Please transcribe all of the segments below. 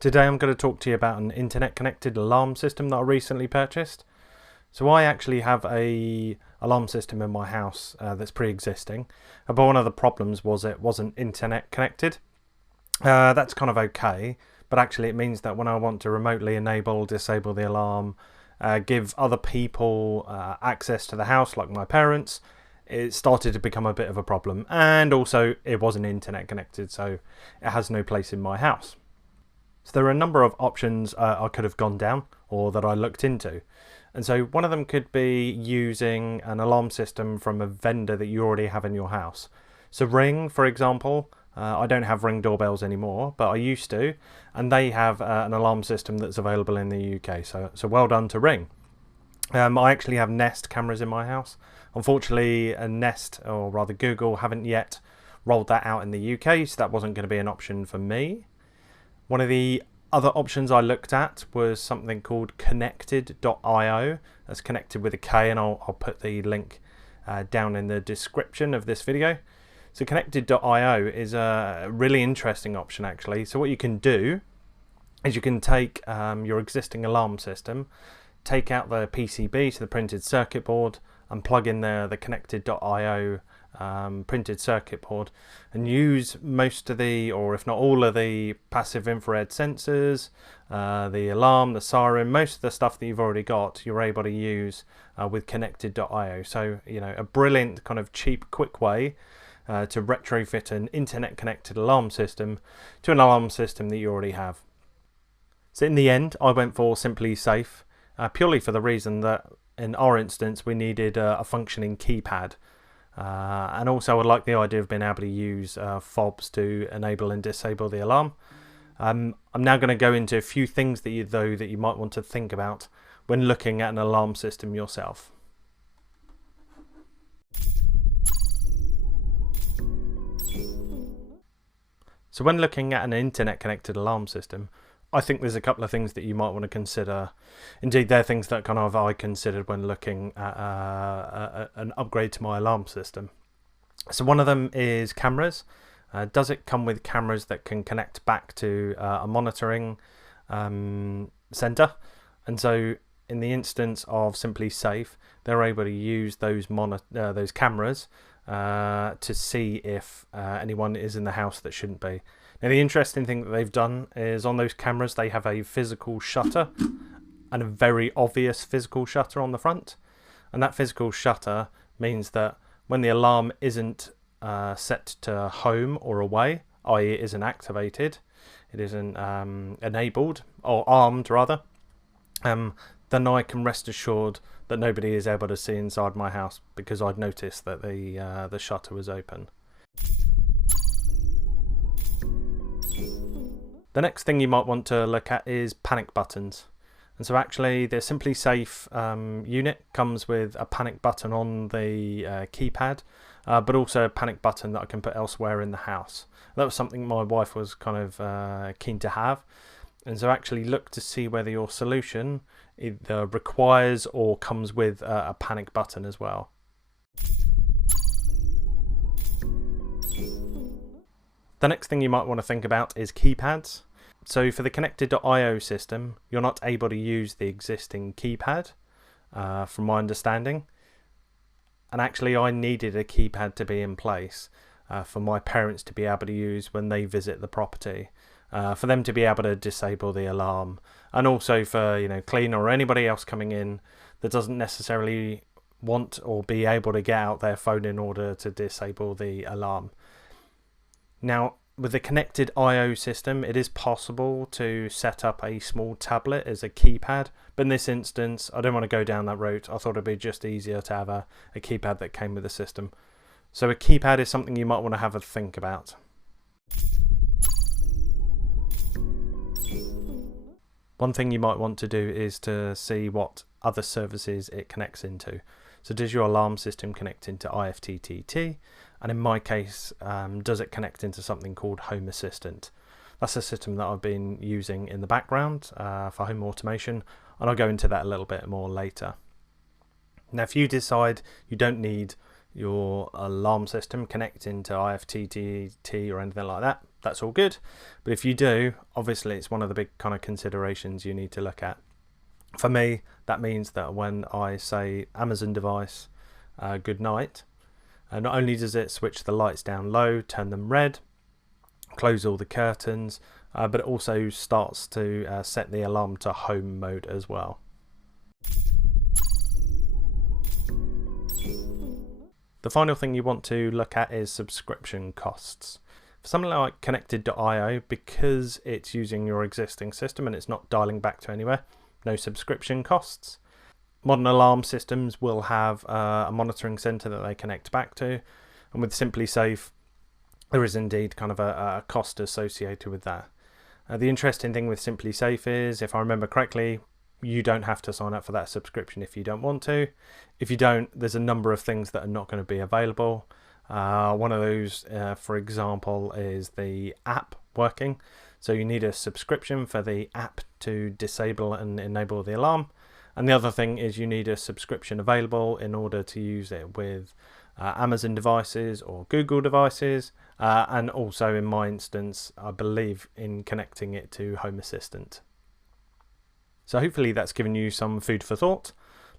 Today I'm going to talk to you about an internet connected alarm system that I recently purchased. So I actually have a alarm system in my house that's pre-existing, but one of the problems was it wasn't internet connected. That's kind of okay, but actually it means that when I want to remotely enable, disable the alarm, give other people access to the house, like my parents, it started to become a bit of a problem. And also it wasn't internet connected, so it has no place in my house. So there are a number of options I could have gone down or that I looked into. And so one of them could be using an alarm system from a vendor that you already have in your house. So Ring, for example, I don't have Ring doorbells anymore, but I used to, and they have an alarm system that's available in the UK. So well done to Ring. I actually have Nest cameras in my house. Unfortunately, Nest, or rather Google, haven't yet rolled that out in the UK, so that wasn't going to be an option for me. One of the other options I looked at was something called connected.io. That's connected with a K, and I'll put the link down in the description of this video. So connected.io is a really interesting option actually. So what you can do is you can take your existing alarm system, take out the PCB, so the printed circuit board, and plug in the connected.io printed circuit board, and use most of the, or if not all of the passive infrared sensors, the alarm, the siren, most of the stuff that you've already got, you're able to use with connected.io. So, you know, a brilliant kind of cheap, quick way to retrofit an internet connected alarm system to an alarm system that you already have. So in the end, I went for SimpliSafe, purely for the reason that in our instance we needed a functioning keypad. And also I like the idea of being able to use fobs to enable and disable the alarm. I'm now going to go into a few things that you might want to think about when looking at an alarm system yourself. So when looking at an internet connected alarm system, I think there's a couple of things that you might want to consider. Indeed, they're things that kind of I considered when looking at an upgrade to my alarm system. So one of them is cameras. Does it come with cameras that can connect back to a monitoring center? And so in the instance of SimpliSafe, they're able to use those cameras to see if anyone is in the house that shouldn't be. Now the interesting thing that they've done is on those cameras they have a physical shutter, and a very obvious physical shutter on the front. And that physical shutter means that when the alarm isn't set to home or away, i.e. it isn't activated, it isn't enabled, or armed rather, then I can rest assured that nobody is able to see inside my house because I'd noticed that the shutter was open. The next thing you might want to look at is panic buttons. And so actually the SimpliSafe unit comes with a panic button on the keypad, but also a panic button that I can put elsewhere in the house. That was something my wife was kind of keen to have. And so actually look to see whether your solution either requires or comes with a panic button as well. The next thing you might want to think about is keypads. So for the connected.io system, you're not able to use the existing keypad, from my understanding. And actually I needed a keypad to be in place for my parents to be able to use when they visit the property, for them to be able to disable the alarm, and also for, you know, cleaner or anybody else coming in that doesn't necessarily want or be able to get out their phone in order to disable the alarm. Now, with the connected IO system, it is possible to set up a small tablet as a keypad, but in this instance, I don't want to go down that route. I thought it'd be just easier to have a keypad that came with the system. So a keypad is something you might want to have a think about. One thing you might want to do is to see what other services it connects into. So does your alarm system connect into IFTTT? And in my case, does it connect into something called Home Assistant? That's a system that I've been using in the background for home automation, and I'll go into that a little bit more later. Now, if you decide you don't need your alarm system connecting to IFTTT or anything like that, that's all good. But if you do, obviously it's one of the big kind of considerations you need to look at. For me, that means that when I say Amazon device, good night, not only does it switch the lights down low, turn them red, close all the curtains, but it also starts to set the alarm to home mode as well. The final thing you want to look at is subscription costs. For something like Connected.io, because it's using your existing system and it's not dialing back to anywhere, no subscription costs. Modern alarm systems will have a monitoring center that they connect back to, and with SimpliSafe, there is indeed kind of a cost associated with that. The interesting thing with SimpliSafe is, if I remember correctly, you don't have to sign up for that subscription if you don't want to. If you don't, there's a number of things that are not going to be available. One of those, for example, is the app working. So you need a subscription for the app to disable and enable the alarm. And the other thing is you need a subscription available in order to use it with Amazon devices or Google devices, and also in my instance, I believe in connecting it to Home Assistant. So hopefully that's given you some food for thought.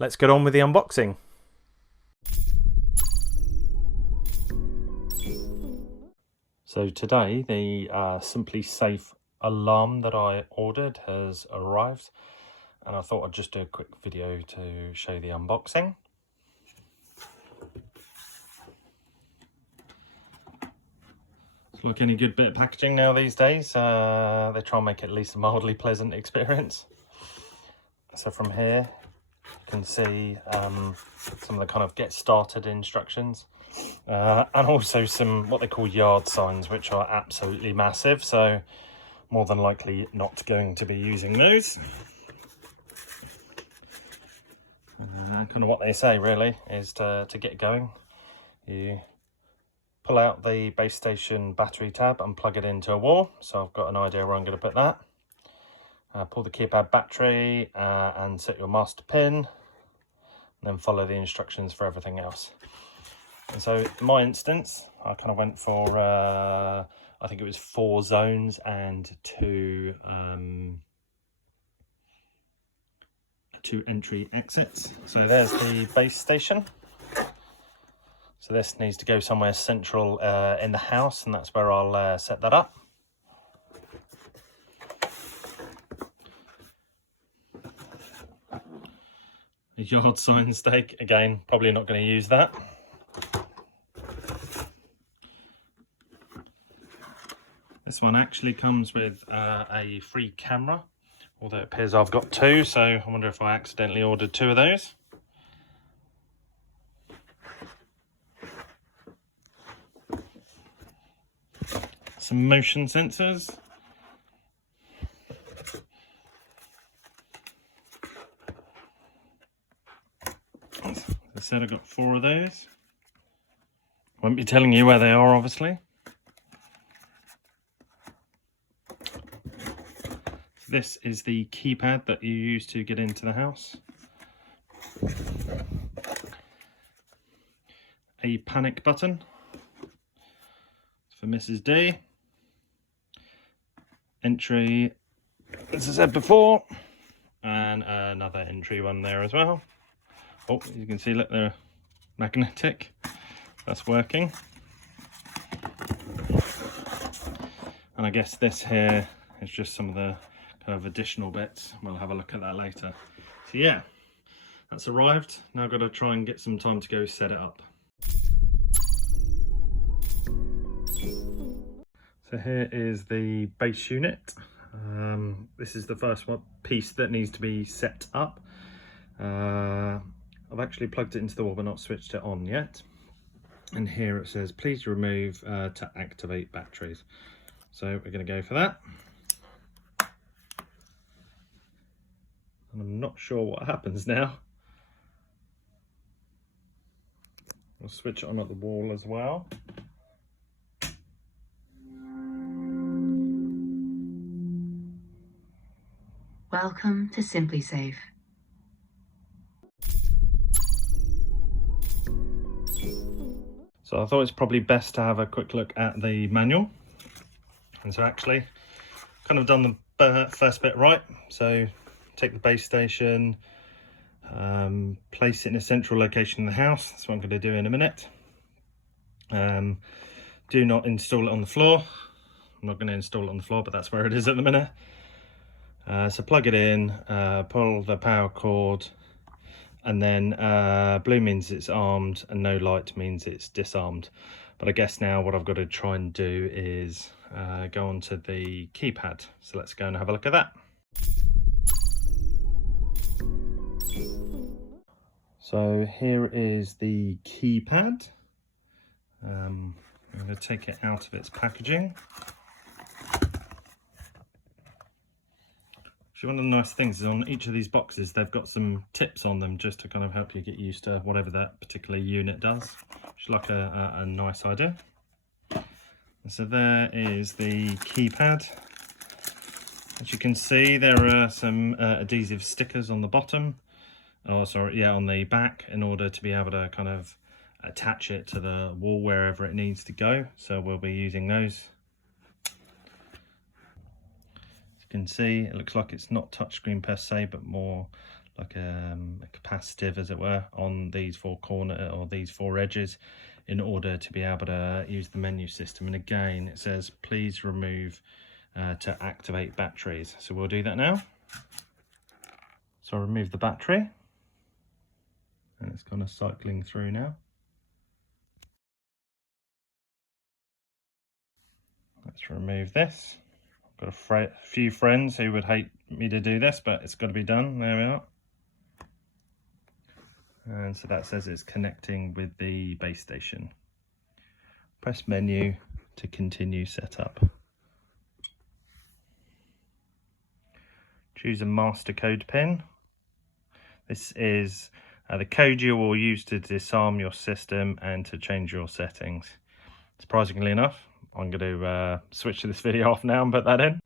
Let's get on with the unboxing. So today the SimpliSafe alarm that I ordered has arrived, and I thought I'd just do a quick video to show the unboxing. It's like any good bit of packaging now these days. They try and make it at least a mildly pleasant experience. So from here you can see some of the kind of get started instructions, and also some what they call yard signs, which are absolutely massive, so more than likely not going to be using those. Kind of what they say really is to get going, you pull out the base station battery tab and plug it into a wall. So I've got an idea where I'm going to put that. Pull the Keypad battery and set your master pin, and then follow the instructions for everything else. And so in my instance, I kind of went for I think it was 4 zones and 2 entry exits. So there's the base station. So this needs to go somewhere central in the house, and that's where I'll set that up. A yard sign stake, again, probably not going to use that. This one actually comes with a free camera, although it appears I've got 2, so I wonder if I accidentally ordered 2 of those. Some motion sensors. As I said, I got 4 of those. Won't be telling you where they are, obviously. This is the keypad that you use to get into the house. A panic button for Mrs. D. Entry, as I said before, and another entry one there as well. Oh, you can see, look, they're magnetic. That's working. And I guess this here is just some of the kind of additional bits. We'll have a look at that later. So yeah, that's arrived. Now I've got to try and get some time to go set it up. So here is the base unit. This is the first piece that needs to be set up. I've actually plugged it into the wall but not switched it on yet. And here it says, please remove to activate batteries. So we're going to go for that. And I'm not sure what happens now. I'll switch it on at the wall as well. Welcome to SimpliSafe. So I thought it's probably best to have a quick look at the manual. And so actually, kind of done the first bit right. So take the base station, place it in a central location in the house. That's what I'm going to do in a minute. Do not install it on the floor. I'm not going to install it on the floor, but that's where it is at the minute. So plug it in, pull the power cord, and then blue means it's armed and no light means it's disarmed. But I guess now what I've got to try and do is go onto the keypad. So let's go and have a look at that. So here is the keypad. I'm going to take it out of its packaging. Actually, one of the nice things is on each of these boxes they've got some tips on them just to kind of help you get used to whatever that particular unit does, which is like a nice idea. And so there is the keypad. As you can see, there are some adhesive stickers on the bottom, on the back, in order to be able to kind of attach it to the wall wherever it needs to go. So we'll be using those. You can see it looks like it's not touchscreen per se, but more like a capacitive, as it were, on these four edges, in order to be able to use the menu system. And again, it says please remove to activate batteries. So we'll do that now. So I'll remove the battery, and it's kind of cycling through now. Let's remove this. Got a few friends who would hate me to do this, but it's got to be done. There we are. And so that says it's connecting with the base station. Press menu to continue setup. Choose a master code pin. This is the code you will use to disarm your system and to change your settings. Surprisingly enough, I'm going to switch this video off now and put that in.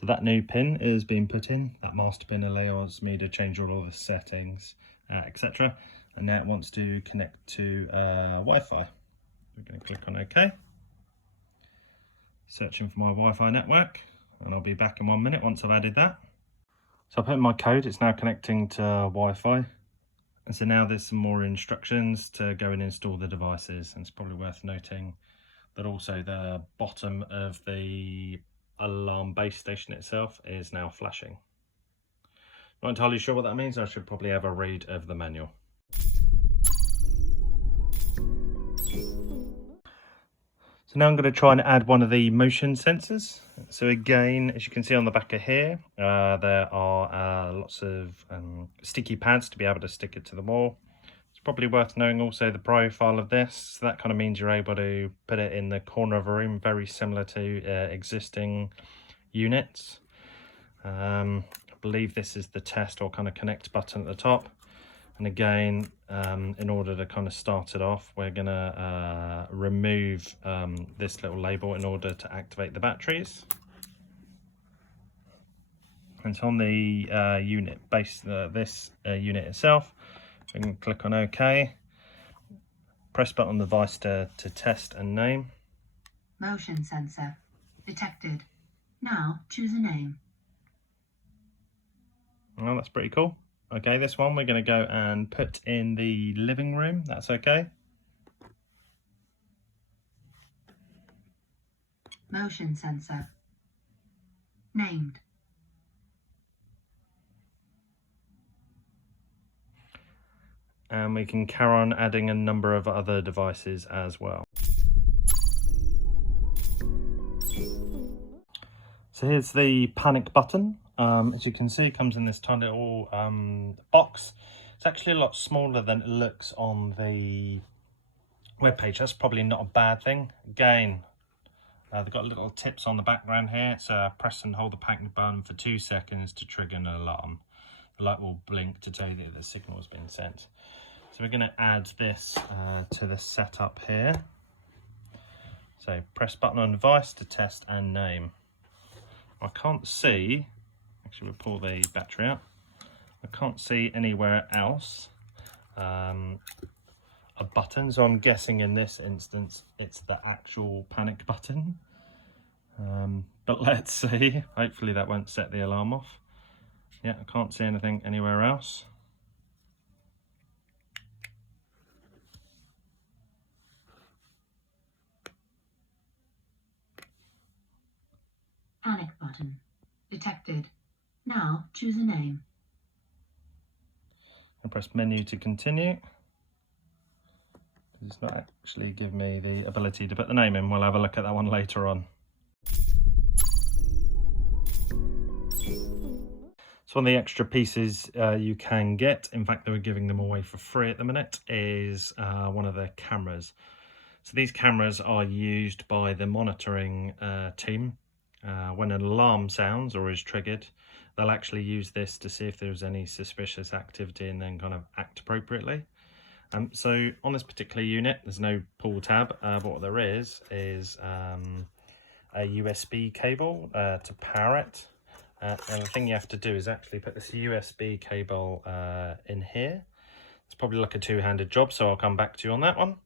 So that new pin is being put in. That master pin allows me to change all of the settings, etc. And now it wants to connect to Wi-Fi. We're going to click on OK. Searching for my Wi-Fi network, and I'll be back in 1 minute once I've added that. So I put in my code. It's now connecting to Wi-Fi. And so now there's some more instructions to go and install the devices. And it's probably worth noting that also the bottom of the alarm base station itself is now flashing. Not entirely sure what that means. I should probably have a read of the manual. So now I'm going to try and add one of the motion sensors. So again, as you can see on the back of here, there are lots of sticky pads to be able to stick it to the wall. It's probably worth knowing also the profile of this. So that kind of means you're able to put it in the corner of a room, very similar to existing units. I believe this is the test or kind of connect button at the top. And again, in order to kind of start it off, we're going to remove this little label in order to activate the batteries. And so on the unit base, this unit itself, we can click on OK. Press button on the device to test and name. Motion sensor detected. Now choose a name. Oh, that's pretty cool. Okay, this one we're going to go and put in the living room. That's okay. Motion sensor named. And we can carry on adding a number of other devices as well. So here's the panic button. As you can see, it comes in this tiny little box. It's actually a lot smaller than it looks on the webpage. That's probably not a bad thing. Again, they've got little tips on the background here. So press and hold the panic button for 2 seconds to trigger an alarm. The light will blink to tell you that the signal has been sent. So we're going to add this to the setup here. So press button on device to test and name. I can't see. Actually, we'll pull the battery out. I can't see anywhere else a button, so I'm guessing in this instance it's the actual panic button. But let's see. Hopefully that won't set the alarm off. Yeah, I can't see anything anywhere else. Panic button. Detected. Now choose a name. I press menu to continue. It's not actually giving me the ability to put the name in. We'll have a look at that one later on. So one of the extra pieces you can get, in fact they were giving them away for free at the minute, is one of the cameras. So these cameras are used by the monitoring team. When an alarm sounds or is triggered, they'll actually use this to see if there's any suspicious activity and then kind of act appropriately. So on this particular unit, there's no pull tab, but what there is a USB cable to power it. And the thing you have to do is actually put this USB cable in here. It's probably like a two-handed job, so I'll come back to you on that one.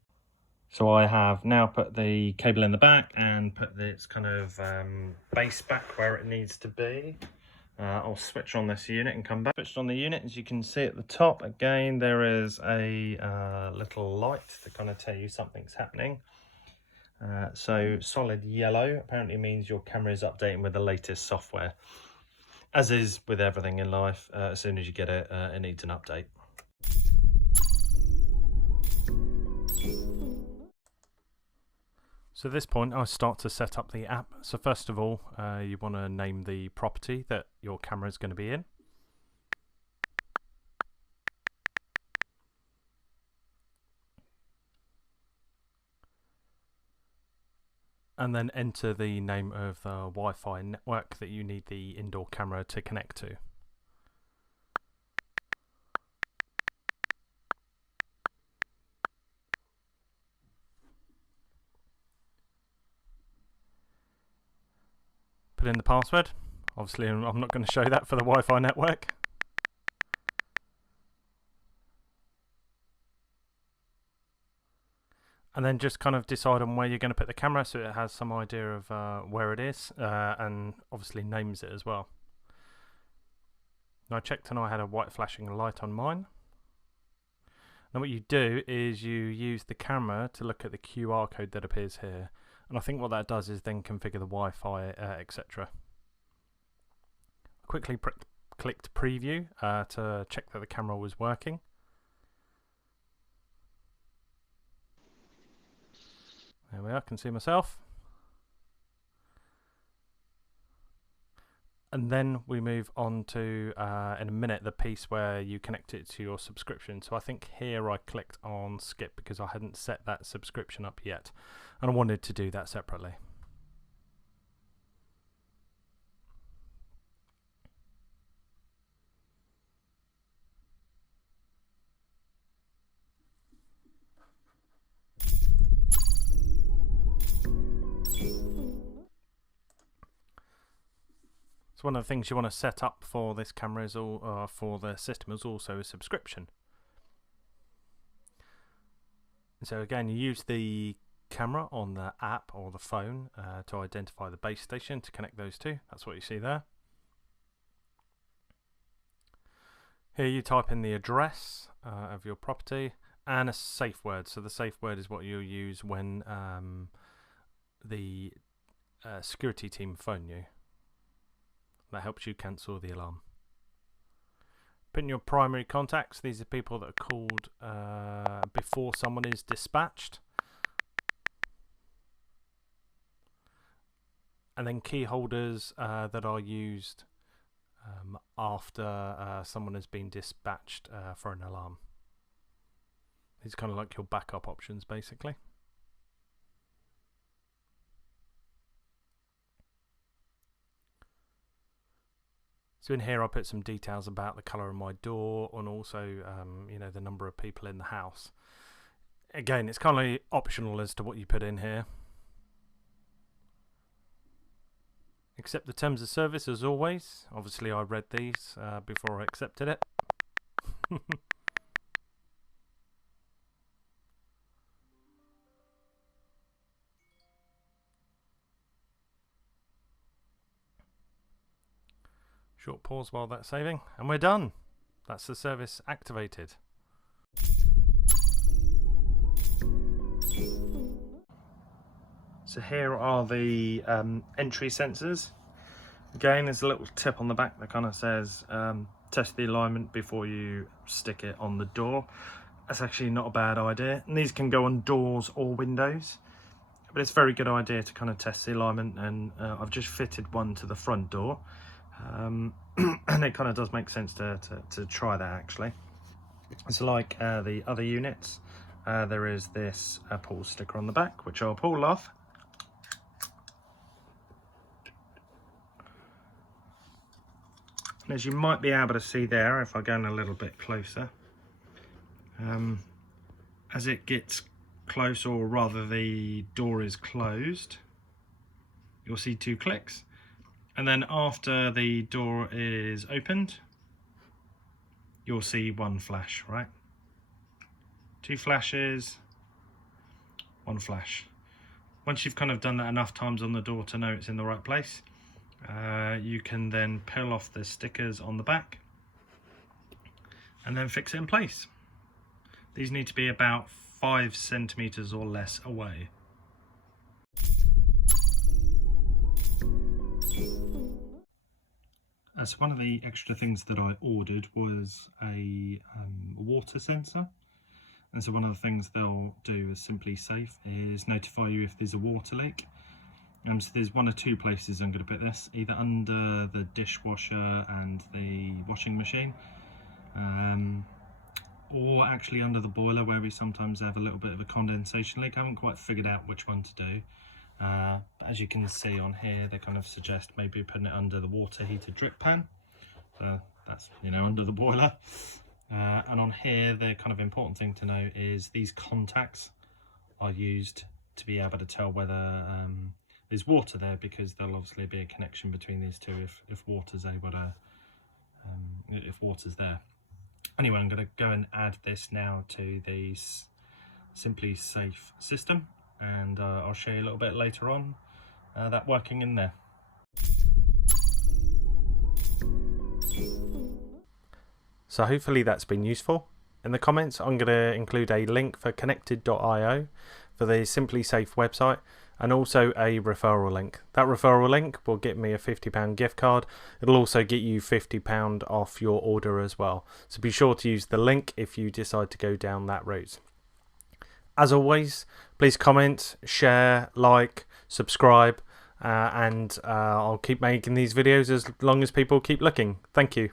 So I have now put the cable in the back and put its kind of base back where it needs to be. I'll switch on this unit and come back. Switched on the unit, as you can see at the top, again there is a little light to kind of tell you something's happening. So solid yellow apparently means your camera is updating with the latest software. As is with everything in life, as soon as you get it, it needs an update. So at this point I start to set up the app. So first of all, you want to name the property that your camera is going to be in. And then enter the name of the Wi-Fi network that you need the indoor camera to connect to. Put in the password. Obviously I'm not going to show that for the Wi-Fi network. And then just kind of decide on where you're going to put the camera so it has some idea of where it is, and obviously names it as well. Now I checked and I had a white flashing light on mine. Now what you do is you use the camera to look at the QR code that appears here, and I think what that does is then configure the Wi-Fi, etc. I quickly clicked preview to check that the camera was working. There we are, I can see myself. And then we move on to, in a minute, the piece where you connect it to your subscription. So I think here I clicked on skip because I hadn't set that subscription up yet, and I wanted to do that separately. One of the things you want to set up for this camera is for the system is also a subscription. So again, you use the camera on the app or the phone to identify the base station to connect those two. That's what you see there. Here you type in the address of your property and a safe word. So the safe word is what you'll use when the security team phone you. That helps you cancel the alarm. Put in your primary contacts. These are people that are called before someone is dispatched. And then key holders that are used after someone has been dispatched for an alarm. These are kind of like your backup options, basically. So in here I put some details about the colour of my door and also you know, the number of people in the house. Again, it's kind of optional as to what you put in here. Accept the terms of service as always. Obviously I read these before I accepted it. Short pause while that's saving, and we're done. That's the service activated. So here are the entry sensors. Again, there's a little tip on the back that kind of says test the alignment before you stick it on the door. That's actually not a bad idea. And these can go on doors or windows, but it's a very good idea to kind of test the alignment. And I've just fitted one to the front door, and it kind of does make sense to try that actually. It's like the other units. There is this pull sticker on the back, which I'll pull off. And as you might be able to see there, if I go in a little bit closer, as it gets close, or rather the door is closed, you'll see 2 clicks. And then after the door is opened, you'll see 1 flash, right? 2 flashes, 1 flash. Once you've kind of done that enough times on the door to know it's in the right place, you can then peel off the stickers on the back and then fix it in place. These need to be about 5 centimeters or less away. So one of the extra things that I ordered was a water sensor. And so one of the things they'll do as SimpliSafe is notify you if there's a water leak. So there's 1 or 2 places I'm going to put this, either under the dishwasher and the washing machine, or actually under the boiler, where we sometimes have a little bit of a condensation leak. I haven't quite figured out which one to do. But as you can see on here, they kind of suggest maybe putting it under the water heater drip pan. So that's, you know, under the boiler. And on here, the kind of important thing to know is these contacts are used to be able to tell whether there's water there, because there'll obviously be a connection between these two if water's able to, if water's there. Anyway, I'm going to go and add this now to the SimpliSafe system, and I'll show you a little bit later on that working in there. So hopefully that's been useful. In the comments, I'm going to include a link for connected.io for the SimpliSafe website, and also a referral link. That referral link will get me a £50 gift card. It'll also get you £50 off your order as well. So be sure to use the link if you decide to go down that route. As always, please comment, share, like, subscribe, and I'll keep making these videos as long as people keep looking. Thank you.